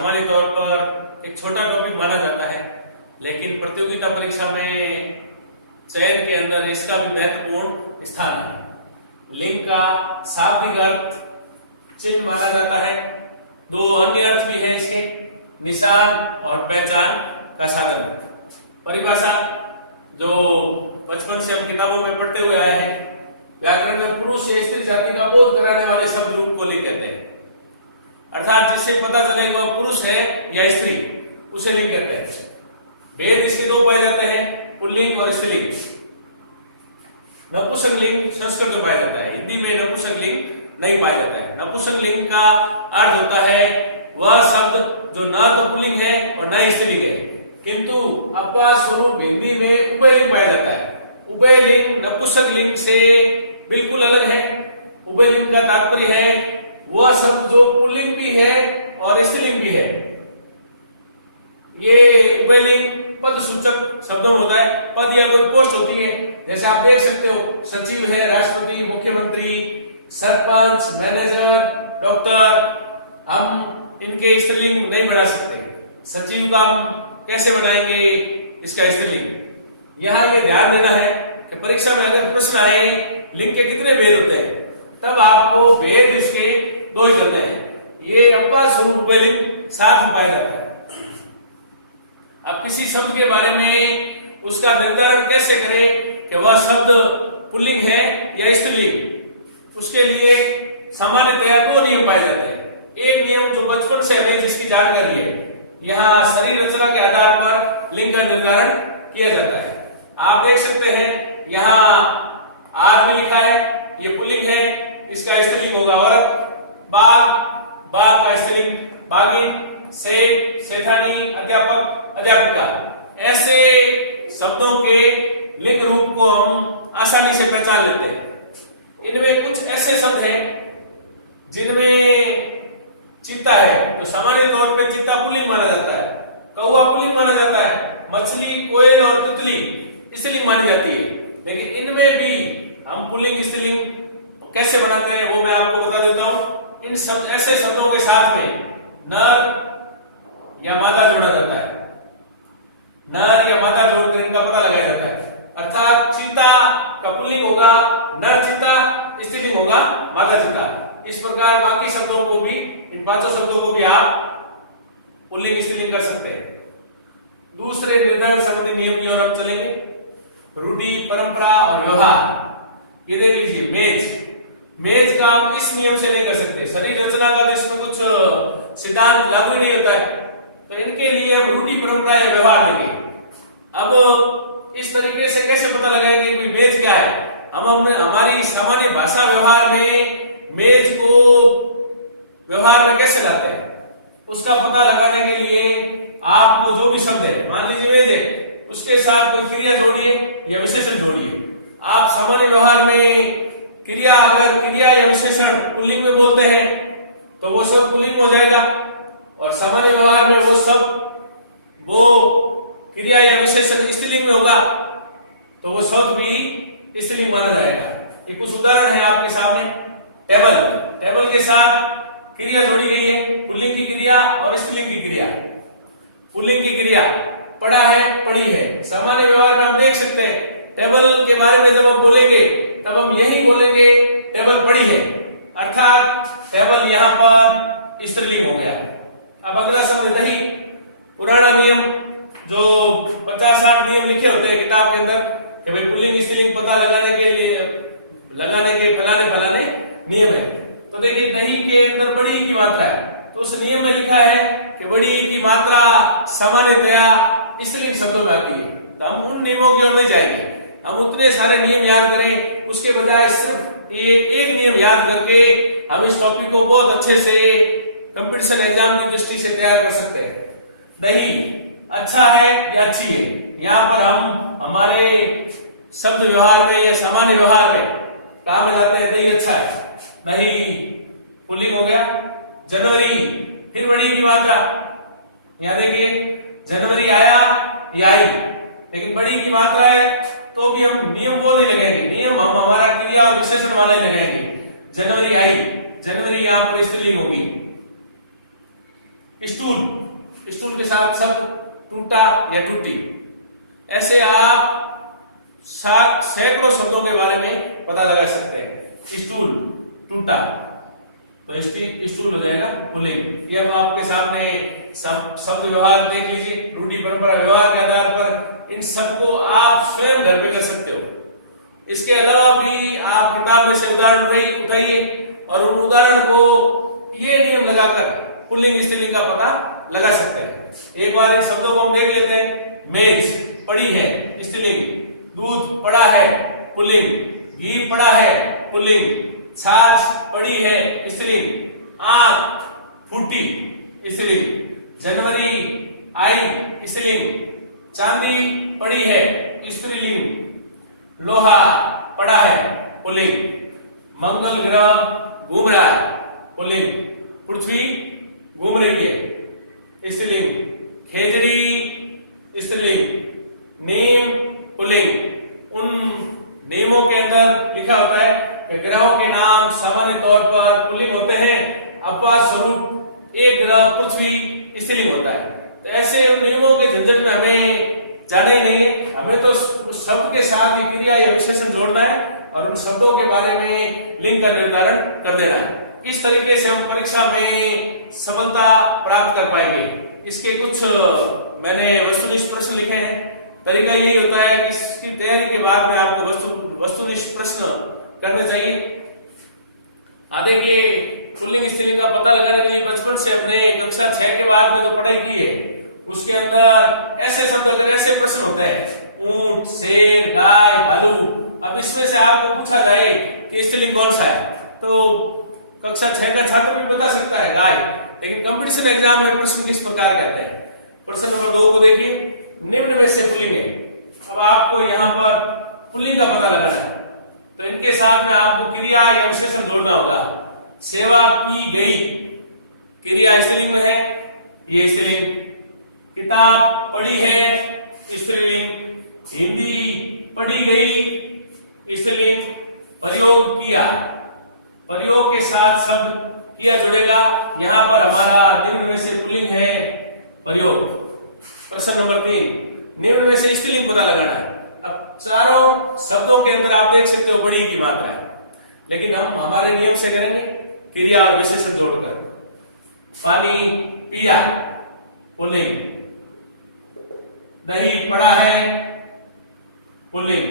सामान्य तौर पर एक छोटा टॉपिक माना जाता है, लेकिन प्रतियोगिता परीक्षा में चयन के अंदर इसका भी महत्वपूर्ण स्थान है। लिंग का शाब्दिक अर्थ चिन्ह माना जाता है। दो अन्य अर्थ भी है इसके, निशान और पहचान का साधन। परिभाषा जो बचपन से हम किताबों में पढ़ते हुए आए हैं, व्याकरण में पुरुष या स्त्री जाति का बोध कराने वाले शब्द रूप को लिंग कहते हैं। अर्थात जिससे पता चले वह पुरुष है या स्त्री, उसे लिंग कहते हैं। भेद इसके दो पाए जाते हैं, पुल्लिंग और स्त्रीलिंग। नपुंसक लिंग संस्कृत में पाया जाता है, हिंदी में नपुंसक लिंग नहीं पाया जाता है। नपुंसक लिंग का अर्थ होता है वह शब्द जो न तो पुल्लिंग है और न स्त्रीलिंग है, किंतु अपवाद स्वरूप हिंदी में उभयलिंग पाया जाता है। उभयलिंग नपुंसक लिंग से बिल्कुल अलग है। उभयलिंग का तात्पर्य है वह शब्द जो पुल्लिंग भी है और स्त्रीलिंग भी है। ये उभयलिंग पद सूचक शब्दों में होता है। पद या कोई पोस्ट होती है, जैसे आप देख सकते हो सचिव है, राष्ट्रपति, मुख्यमंत्री, सरपंच, मैनेजर, डॉक्टर। हम इनके स्त्रीलिंग नहीं बना सकते। सचिव का हम कैसे बनाएंगे इसका स्त्रीलिंग? यहाँ ये ध्यान देना है कि परीक्षा में अगर प्रश्न आए लिंग के कितने भेद होते हैं, तब आपको भेद इसके दो ही करने हैं। ये अपवाद स्वरूप उभयलिंग साथ में पाया जाता है। अब किसी शब्द के बारे में उसका निर्धारण कैसे करें कि वह शब्द पुल्लिंग है या स्त्रीलिंग, उसके लिए सामान्यतया दो नियम पाए जाते हैं। एक नियम जो बचपन से हमें जिसकी जानकारी है, यहाँ शरीर रचना के आधार पर लिंग का निर्धारण किया जाता है। आप देख सकते हैं यहाँ आर में लिखा है ये पुल्लिंग है, इसका स्त्रीलिंग होगा औरत। बाल, बाल का स्त्रीलिंग बागिन, सेठ, सेठानी, अध्यापक, अध्यापिका। ऐसे शब्दों के लिंग रूप को हम आसानी से पहचान लेते हैं। इनमें कुछ ऐसे शब्द हैं जिनमें चीता है तो सामान्य तौर पे चीता पुल्लिंग माना जाता है, कौवा पुल्लिंग माना जाता है, मछली, कोयल और तितली स्त्रीलिंग मानी जाती है। लेकिन इनमें भी हम पुल्लिंग स्त्रीलिंग कैसे बनाते हैं वो मैं आपको बता देता हूं। इन शब्द ऐसे शब्दों के साथ में नर या मादा जोड़ा जाता है। नर या मादा जोड़कर इनका पता लगाया जाता है। अर्थात चीता का पुल्लिंग होगा नर चीता, स्त्रीलिंग होगा मादा चीता। इस प्रकार बाकी शब्दों को भी, इन पांचों शब्दों को भी आप पुल्लिंग स्त्रीलिंग कर सकते हैं। दूसरे निर्धारण संबंधी नियम की ओर हम चलेंगे। रूढ़ि, परंपरा और व्यवहार। ये देख लीजिए, मेज। मेज का हम इस नियम से नहीं कर सकते। शरीर रचना का तो इसमें कुछ सिद्धांत लागू ही नहीं होता है, तो इनके लिए हम रूढ़ि, परंपरा या व्यवहार लेंगे। अब इस तरीके से कैसे पता लगाएंगे कि मेज क्या है? हम अपने हमारी सामान्य भाषा व्यवहार में मेज को व्यवहार में कैसे लाते हैं, उसका पता लगाने के लिए आपको जो भी शब्द है, मान लीजिए मेज है, उसके साथ कोई क्रिया जोड़िए या विशेषण जोड़िए। आप सामान्य व्यवहार में क्रिया, अगर क्रिया या विशेषण पुल्लिंग में बोलते हैं तो वो सब पुल्लिंग हो जाएगा, और सामान्य व्यवहार में वो सब वो क्रिया या विशेषण स्त्रीलिंग में होगा तो वो शब्द भी स्त्रीलिंग माना जाएगा। ये कुछ उदाहरण है आपके सामने। टेबल, टेबल के साथ क्रिया जोड़ी गई है, पुल्लिंग की क्रिया और स्त्रीलिंग की क्रिया। पुल्लिंग की क्रिया पढ़ा है, पढ़ी है। सामान्य व्यवहार में आप देख सकते हैं टेबल के बारे में जब हम बोलेंगे तब हम यही बोलेंगे टेबल पढ़ी है, अर्थात टेबल यहाँ पर स्त्रीलिंग हो गया। अब अगला शब्द दही। पुराना नियम जो 50-60 नियम लिखे होते हैं किताब के अंदर कि भाई पुल्लिंग स्त्रीलिंग पता लगाने के लिए फलाने नियम है। तो देखिए दही के अंदर बड़ी की मात्रा है, तो उस नियम में लिखा है कि बड़ी की मात्रा सामान्यतया स्त्रीलिंग शब्दों में आती है। तो हम उन नियमों की ओर नहीं जाएंगे। हम उतने सारे नियम याद करें, उसके बजाय सिर्फ एक नियम याद करके हम इस टॉपिक को बहुत अच्छे से कंपटीशन एग्जाम की दृष्टि से तैयार कर सकते हैं। दही अच्छा है या अच्छी है, यहाँ पर हम हमारे शब्द व्यवहार में या सामान्य व्यवहार में कहा में जाते हैं दही अच्छा है। दही पुल्लिंग हो गया। जनवरी, फिर बड़ी की मात्रा, यहाँ देखिए जनवरी आया या आई, लेकिन बड़ी की मात्रा है तो भी हम नियम वो नहीं लगाएंगे। नियम हम हमारा क्रिया और विशेषण वाले लगाएंगे। जनवरी आई, जनवरी यहाँ पर स्त्रीलिंग होगी। स्टूल, स्टूल के साथ शब्द टूटा या टूटी। ऐसे आप सैकड़ों शब्दों के बारे में पता लगा सकते हैं। स्टूल, टूटा, तो स्टूल हो जाएगा पुल्लिंग। ये हम आपके सामने शब्द व्यवहार देख लीजिए, रूढ़ी परंपरा व्यवहार के आधार पर इन सबको आप स्वयं घर पे कर सकते हो। इसके अलावा भी आप किताब में से उदाहरण उठाइए और उन उदाहरण को ये नियम लगाकर पुल्लिंग स्त्रीलिंग का पता लगा सकते हैं। एक बार इन शब्दों को हम देख लेते हैं। मेज पड़ी है स्त्रीलिंग, दूध पड़ा है पुल्लिंग, घी पड़ा है पुल्लिंग, छाछ पड़ी है स्त्रीलिंग, आंख फूटी स्त्रीलिंग, जनवरी आई स्त्रीलिंग, चांदी पड़ी है स्त्रीलिंग, लोहा पड़ा है पुल्लिंग, मंगल ग्रह घूम रहा है पुल्लिंग, पृथ्वी घूम रही है स्त्रीलिंग, खेजड़ी स्त्रीलिंग, नीम पुल्लिंग। उन नियमों के अंदर लिखा होता है कि ग्रहों के नाम सामान्य तौर पर पुल्लिंग होते हैं, अपवाद स्वरूप एक ग्रह पृथ्वी स्त्रीलिंग होता है। तो ऐसे उन नियमों के झंझट में हमें जाना ही नहीं है, हमें तो उस शब्द के साथ एक क्रिया या विशेषण जोड़ना है और उन शब्दों के बारे में लिंग का निर्धारण कर देना है। किस तरीके से हम परीक्षा में सफलता प्राप्त कर पाएंगे, इसके कुछ मैंने वस्तुनिष्ठ प्रश्न लिखे हैं। तरीका यही होता है कि इसकी तैयारी के बाद में आपको वस्तुनिष्ठ प्रश्न करने चाहिए। देखिए, पुल्लिंग स्त्रीलिंग का पता लगाने के लिए बचपन से हमने कक्षा 6 के बाद में जो पढ़ाई की है उसके अंदर ऐसे शब्द ऐसे प्रश्न होते हैं, ऊंट, शेर, गाय, भालू। अब इसमें से आपको पूछा जाए कि स्त्रीलिंग कौन सा है, तो कक्षा 6 का छात्र भी बता सकता है गाय, लेकिन कंपटीशन एग्जाम में प्रश्न किस प्रकार के आते हैं। प्रश्न नंबर 2 को देखिए, निम्न में से पुल्लिंग है। अब आपको यहाँ पर पुल्लिंग का पता लगाना है, तो इनके साथ में आपको क्रिया या विशेषण जोड़ना होगा। सेवा की गई, क्रिया स्त्रीलिंग में है, ये स्त्रीलिंग। किताब पढ़ी है स्त्रीलिंग, हिंदी पढ़ी गई स्त्रीलिंग। प्रयोग किया, प्रयोग के साथ शब्द किया जुड़ेगा, यहां पर हमारा निम्न में से पुल्लिंग है प्रयोग। प्रश्न नंबर 3, निम्न में से स्त्रीलिंग पता लगाना है। अब चारों शब्दों के अंदर आप देख सकते हो बड़ी की मात्रा है, लेकिन हम हमारे नियम से करेंगे क्रिया और विशेषण जोड़कर। पानी पिया पुल्लिंग, दही पड़ा है पुल्लिंग,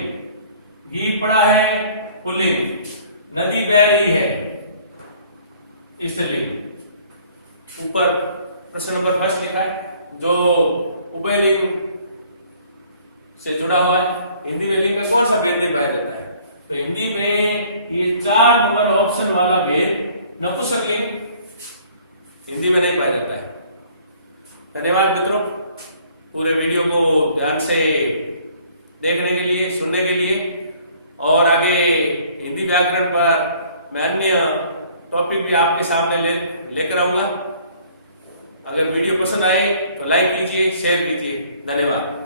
घी पड़ा है पुल्लिंग, नदी बह रही है स्त्रीलिंग। ऊपर प्रश्न नंबर 1 लिखा है जो उभयलिंग से जुड़ा हुआ है। हिंदी में लिंग में कौन सा भेद पाया जाता है, तो हिंदी में ये 4 नंबर ऑप्शन वाला भेद नपुंसकलिंग हिंदी में नहीं पाया जाता है। धन्यवाद मित्रों, पूरे वीडियो को ध्यान से देखने के लिए, सुनने के लिए, और आगे हिंदी व्याकरण पर मैं अन्य टॉपिक भी आपके सामने लेकर आऊंगा। अगर वीडियो पसंद आए तो लाइक कीजिए, शेयर कीजिए। धन्यवाद।